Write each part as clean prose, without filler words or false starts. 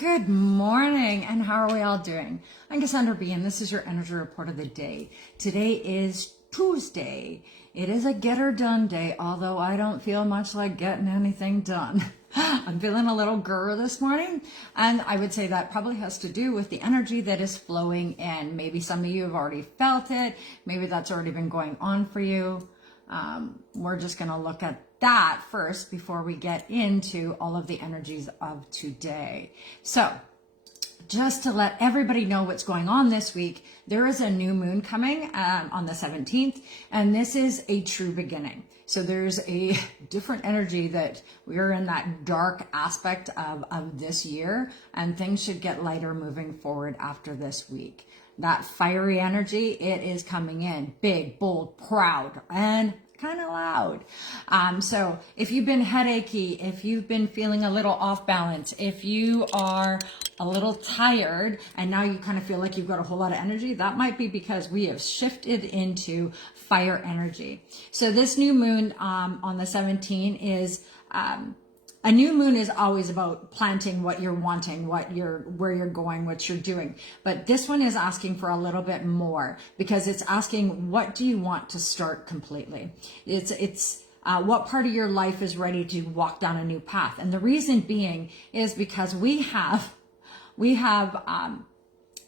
Good morning, and how are we all doing? I'm Cassandra B, and this is your energy report of the day. Today is Tuesday. It is a get her done day, although I don't feel much like getting anything done. I'm feeling a little grr this morning, and I would say that probably has to do with the energy that is flowing in. Maybe some of you have already felt it. Maybe that's already been going on for you. We're just going to look at that first before we get into all of the energies of today. So just to let everybody know what's going on this week, there is a new moon coming on the 17th, and this is a true beginning. So there's a different energy that we're in that dark aspect of this year, and things should get lighter moving forward after this week. That fiery energy, it is coming in big, bold, proud, and kind of loud. So if you've been headachy, if you've been feeling a little off balance, if you are a little tired and now you kind of feel like you've got a whole lot of energy, that might be because we have shifted into fire energy. So this new moon on the 17th is a new moon is always about planting what you're wanting, where you're going, what you're doing. But this one is asking for a little bit more because it's asking, what do you want to start completely? It's what part of your life is ready to walk down a new path? And the reason being is because we have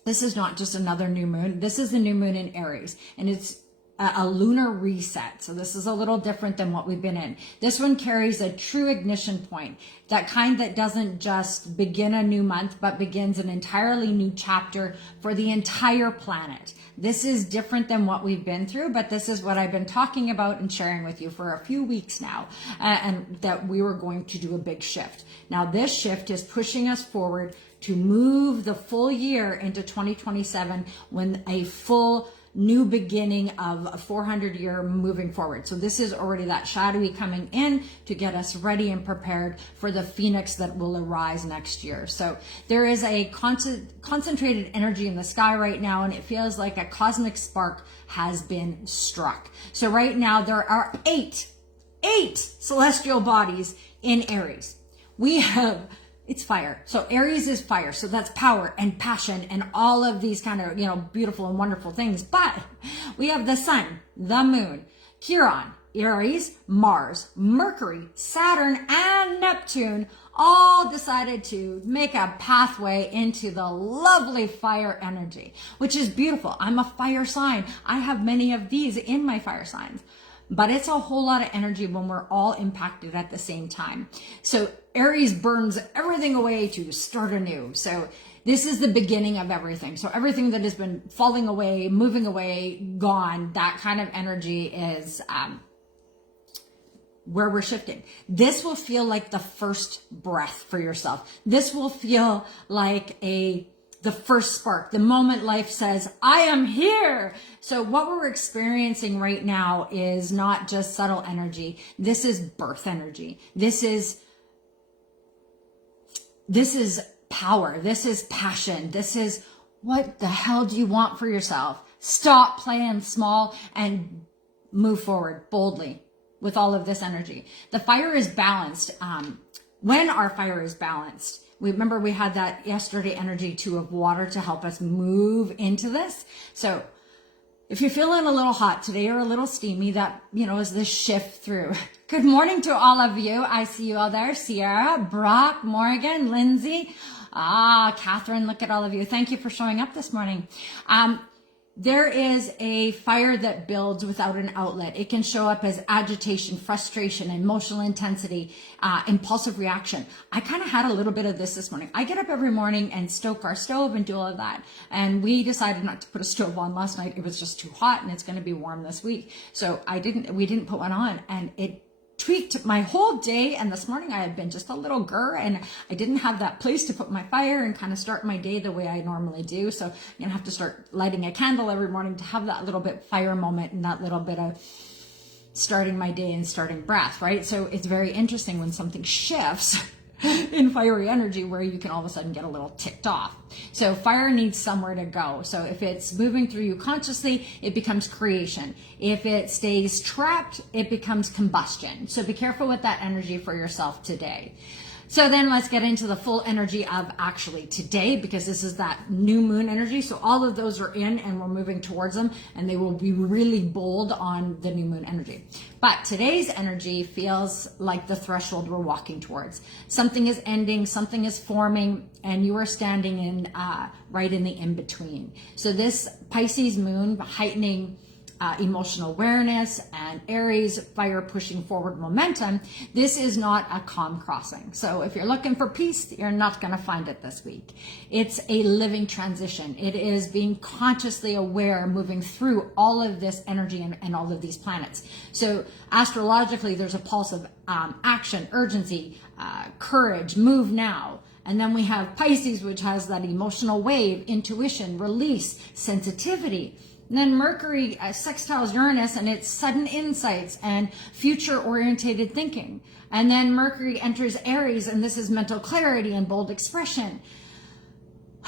this is not just another new moon. This is the new moon in Aries, and it's a lunar reset. So this is a little different than what we've been in. This one carries a true ignition point, that kind that doesn't just begin a new month, but begins an entirely new chapter for the entire planet. This is different than what we've been through, but this is what I've been talking about and sharing with you for a few weeks now, and that we were going to do a big shift. Now this shift is pushing us forward to move the full year into 2027 when a full new beginning of a 400-year moving forward. So this is already that shadowy coming in to get us ready and prepared for the phoenix that will arise next year. So there is a concentrated energy in the sky right now, and it feels like a cosmic spark has been struck. So right now there are eight celestial bodies in Aries. It's fire. So Aries is fire. So that's power and passion and all of these kind of, beautiful and wonderful things. But we have the sun, the moon, Chiron, Aries, Mars, Mercury, Saturn, and Neptune all decided to make a pathway into the lovely fire energy, which is beautiful. I'm a fire sign. I have many of these in my fire signs. But it's a whole lot of energy when we're all impacted at the same time. So Aries burns everything away to start anew. So this is the beginning of everything. So everything that has been falling away, moving away, gone, that kind of energy is where we're shifting. This will feel like the first breath for yourself. This will feel like the first spark, the moment life says, I am here. So what we're experiencing right now is not just subtle energy. This is birth energy. This is power. This is passion. This is, what the hell do you want for yourself? Stop playing small and move forward boldly with all of this energy. The fire is balanced. When our fire is balanced, remember we had that yesterday energy too of water to help us move into this. So if you're feeling a little hot today or a little steamy, that, is the shift through. Good morning to all of you. I see you all there. Sierra, Brock, Morgan, Lindsay, Catherine, look at all of you. Thank you for showing up this morning. There is a fire that builds without an outlet. It can show up as agitation, frustration, emotional intensity, impulsive reaction. I kind of had a little bit of this morning. I get up every morning and stoke our stove and do all of that. And we decided not to put a stove on last night. It was just too hot, and it's going to be warm this week. So we didn't put one on, and it tweaked my whole day. And this morning I had been just a little grr, and I didn't have that place to put my fire and kind of start my day the way I normally do. So I'm going to have to start lighting a candle every morning to have that little bit fire moment and that little bit of starting my day and starting breath, right? So it's very interesting when something shifts in fiery energy where you can all of a sudden get a little ticked off. So fire needs somewhere to go. So if it's moving through you consciously, it becomes creation. If it stays trapped, it becomes combustion. So be careful with that energy for yourself today. So then let's get into the full energy of actually today, because this is that new moon energy. So all of those are in and we're moving towards them, and they will be really bold on the new moon energy. But today's energy feels like the threshold we're walking towards. Something is ending, something is forming, and you are standing in right in the in-between. So this Pisces moon heightening emotional awareness, and Aries fire pushing forward momentum. This is not a calm crossing. So if you're looking for peace, you're not going to find it this week. It's a living transition. It is being consciously aware, moving through all of this energy and all of these planets. So astrologically, there's a pulse of action, urgency, courage, move now. And then we have Pisces, which has that emotional wave, intuition, release, sensitivity. And then Mercury sextiles Uranus, and it's sudden insights and future-orientated thinking. And then Mercury enters Aries, and this is mental clarity and bold expression.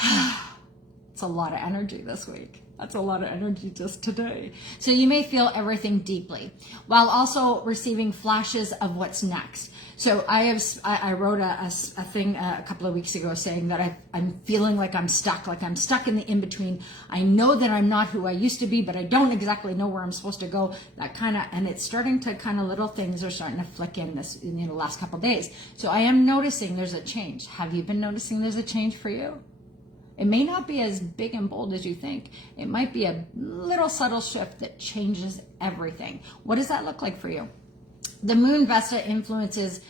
It's a lot of energy this week. That's a lot of energy just today. So you may feel everything deeply, while also receiving flashes of what's next. So I wrote a thing a couple of weeks ago saying that I'm feeling like I'm stuck in the in-between. I know that I'm not who I used to be, but I don't exactly know where I'm supposed to go. That kind of, and it's starting to kind of, little things are starting to flick in the last couple of days. So I am noticing there's a change. Have you been noticing there's a change for you? It may not be as big and bold as you think. It might be a little subtle shift that changes everything. What does that look like for you? The moon Vesta influences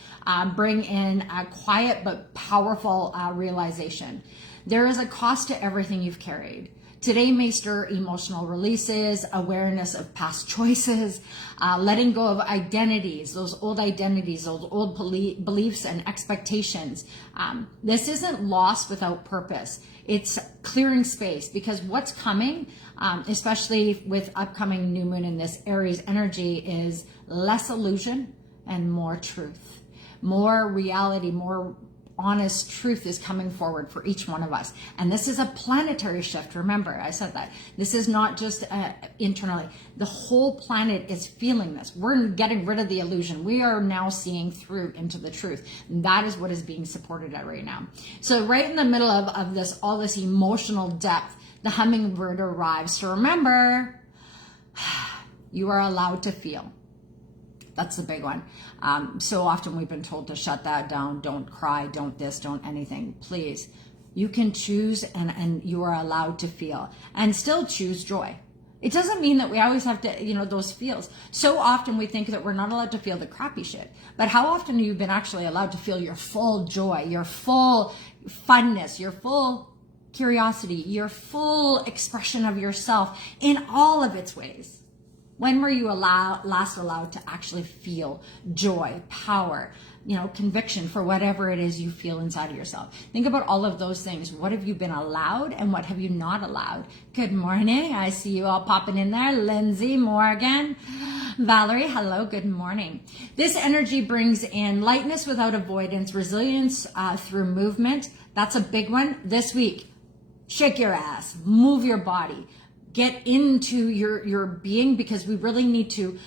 bring in a quiet but powerful realization. There is a cost to everything you've carried. Today may stir emotional releases, awareness of past choices, letting go of identities, those old beliefs and expectations. This isn't lost without purpose. It's clearing space, because what's coming, especially with upcoming new moon in this Aries energy, is less illusion and more truth, more reality, more honest truth is coming forward for each one of us. And this is a planetary shift. Remember, I said that. This is not just internally. The whole planet is feeling this. We're getting rid of the illusion. We are now seeing through into the truth. And that is what is being supported at right now. So right in the middle of this, all this emotional depth, the hummingbird arrives. So remember, you are allowed to feel. That's the big one. So often we've been told to shut that down, don't cry, don't this, don't anything. Please, you can choose, and you are allowed to feel, and still choose joy. It doesn't mean that we always have to, those feels. So often we think that we're not allowed to feel the crappy shit. But how often have you been actually allowed to feel your full joy, your full funness, your full curiosity, your full expression of yourself in all of its ways? When were you last allowed to actually feel joy, power, conviction for whatever it is you feel inside of yourself? Think about all of those things. What have you been allowed and what have you not allowed? Good morning. I see you all popping in there. Lindsay, Morgan, Valerie, hello, good morning. This energy brings in lightness without avoidance, resilience through movement. That's a big one this week. Shake your ass, move your body. Get into your being, because we really need to,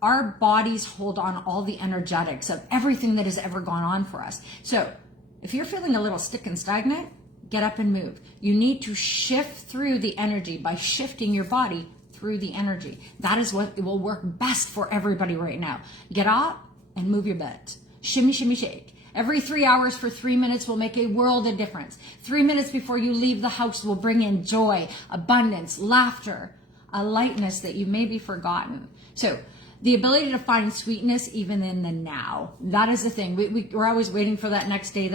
our bodies hold on all the energetics of everything that has ever gone on for us. So if you're feeling a little stick and stagnant, get up and move. You need to shift through the energy by shifting your body through the energy. That is what will work best for everybody right now. Get up and move your butt. Shimmy, shimmy, shake. Every 3 hours for 3 minutes will make a world of difference. 3 minutes before you leave the house will bring in joy, abundance, laughter, a lightness that you may be forgotten. So the ability to find sweetness even in the now. That is the thing. We're always waiting for that next day,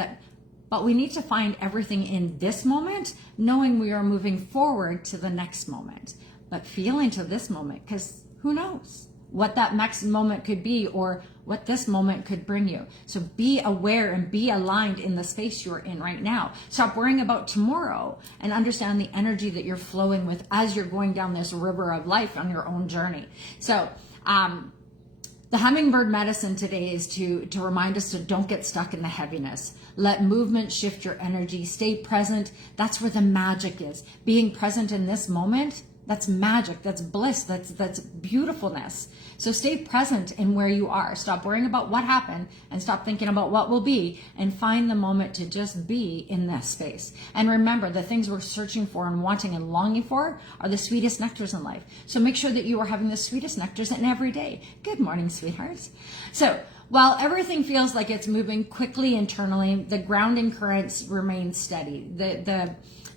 but we need to find everything in this moment, knowing we are moving forward to the next moment. But feel into this moment, because who knows what that next moment could be, or what this moment could bring you. So be aware and be aligned in the space you're in right now. Stop worrying about tomorrow and understand the energy that you're flowing with as you're going down this river of life on your own journey. So the hummingbird medicine today is to remind us to don't get stuck in the heaviness. Let movement shift your energy. Stay present. That's where the magic is. Being present in this moment That's magic. That's bliss. That's beautifulness. So stay present in where you are. Stop worrying about what happened and stop thinking about what will be, and find the moment to just be in this space. And remember, the things we're searching for and wanting and longing for are the sweetest nectars in life. So make sure that you are having the sweetest nectars in every day. Good morning, sweethearts. So while everything feels like it's moving quickly internally, the grounding currents remain steady.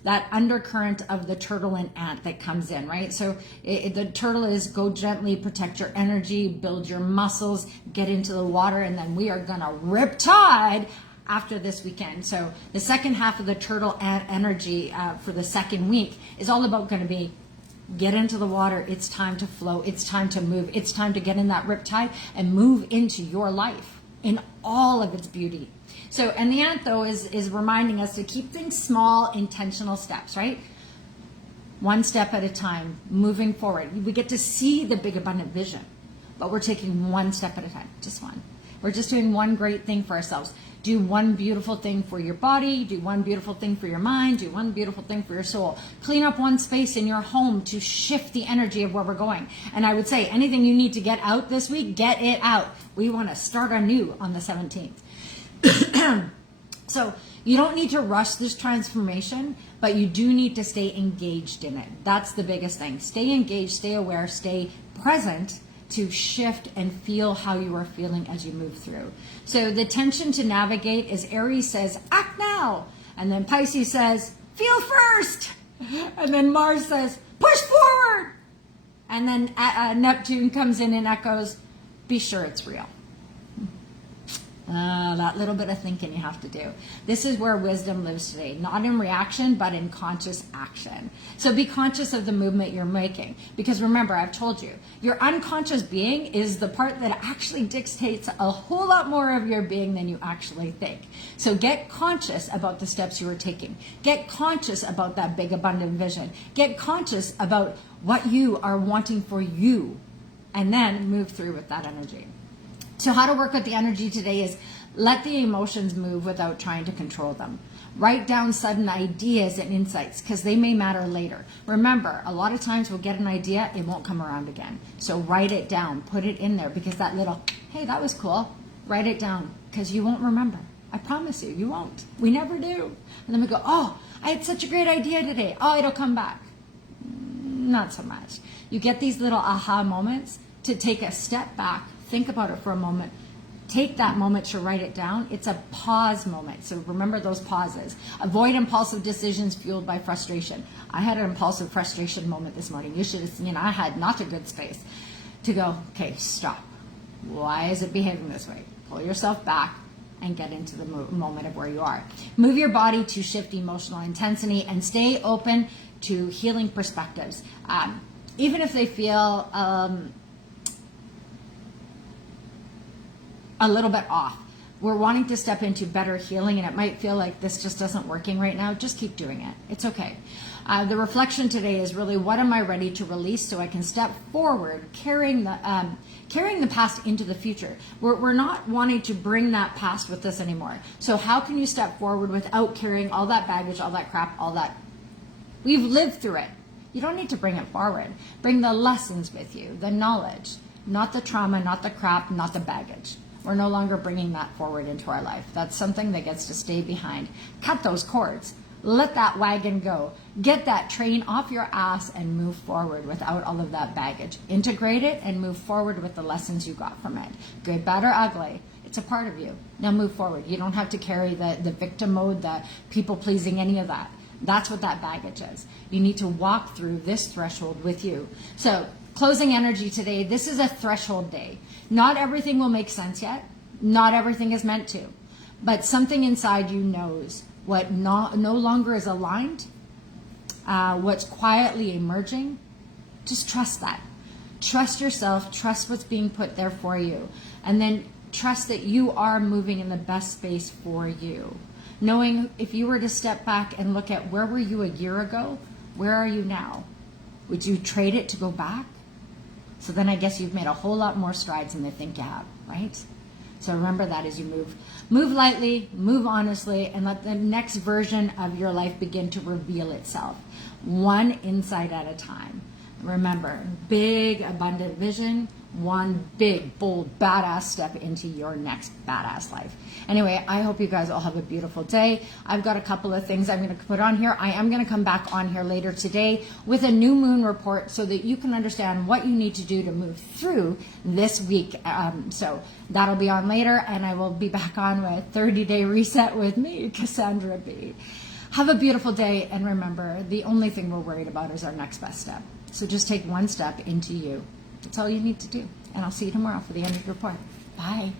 That undercurrent of the turtle and ant that comes in, right? So the turtle is go gently, protect your energy, build your muscles, get into the water, and then we are gonna rip tide after this weekend. So the second half of the turtle ant energy for the second week is all about gonna be get into the water. It's time to flow. It's time to move. It's time to get in that rip tide and move into your life in all of its beauty. So, and the ant though is reminding us to keep things small, intentional steps, right? One step at a time, moving forward. We get to see the big abundant vision, but we're taking one step at a time, just one. We're just doing one great thing for ourselves. Do one beautiful thing for your body, do one beautiful thing for your mind, do one beautiful thing for your soul. Clean up one space in your home to shift the energy of where we're going. And I would say anything you need to get out this week, get it out. We want to start anew on the 17th. So you don't need to rush this transformation, but you do need to stay engaged in it. That's the biggest thing. Stay engaged, stay aware, stay present to shift and feel how you are feeling as you move through. So the tension to navigate is Aries says, act now. And then Pisces says, feel first. And then Mars says, push forward. And then Neptune comes in and echoes, be sure it's real. That little bit of thinking you have to do. This is where wisdom lives today, not in reaction, but in conscious action. So be conscious of the movement you're making. Because remember, I've told you, your unconscious being is the part that actually dictates a whole lot more of your being than you actually think. So get conscious about the steps you are taking. Get conscious about that big abundant vision. Get conscious about what you are wanting for you, and then move through with that energy. So how to work with the energy today is let the emotions move without trying to control them. Write down sudden ideas and insights because they may matter later. Remember, a lot of times we'll get an idea, it won't come around again. So write it down, put it in there because that little, hey, that was cool. Write it down because you won't remember. I promise you, you won't. We never do. And then we go, oh, I had such a great idea today. Oh, it'll come back. Not so much. You get these little aha moments to take a step back. Think about it for a moment. Take that moment to write it down. It's a pause moment. So remember those pauses. Avoid impulsive decisions fueled by frustration. I had an impulsive frustration moment this morning. You should have seen I had not a good space to go, okay, stop. Why is it behaving this way? Pull yourself back and get into the moment of where you are. Move your body to shift emotional intensity and stay open to healing perspectives. Even if they feel a little bit off. We're wanting to step into better healing and it might feel like this just isn't working right now. Just keep doing it. It's okay. The reflection today is really what am I ready to release so I can step forward carrying the past into the future. We're not wanting to bring that past with us anymore. So how can you step forward without carrying all that baggage, all that crap, all that? We've lived through it. You don't need to bring it forward. Bring the lessons with you, the knowledge, not the trauma, not the crap, not the baggage. We're no longer bringing that forward into our life. That's something that gets to stay behind. Cut those cords. Let that wagon go. Get that train off your ass and move forward without all of that baggage. Integrate it and move forward with the lessons you got from it. Good, bad, or ugly. It's a part of you. Now move forward. You don't have to carry the victim mode, the people pleasing, any of that. That's what that baggage is. You need to walk through this threshold with you. So closing energy today, this is a threshold day. Not everything will make sense yet. Not everything is meant to. But something inside you knows what no longer is aligned, what's quietly emerging. Just trust that. Trust yourself. Trust what's being put there for you. And then trust that you are moving in the best space for you. Knowing if you were to step back and look at where were you a year ago, where are you now? Would you trade it to go back? So then I guess you've made a whole lot more strides than they think you have, right? So remember that as you move. Move lightly, move honestly, and let the next version of your life begin to reveal itself, one insight at a time. Remember, big, abundant vision, one big, bold, badass step into your next badass life. Anyway, I hope you guys all have a beautiful day. I've got a couple of things I'm going to put on here. I am going to come back on here later today with a new moon report so that you can understand what you need to do to move through this week. So that'll be on later, and I will be back on with 30-day reset with me, Cassandra B. Have a beautiful day, and remember, the only thing we're worried about is our next best step. So just take one step into you. That's all you need to do. And I'll see you tomorrow for the end of the report. Bye.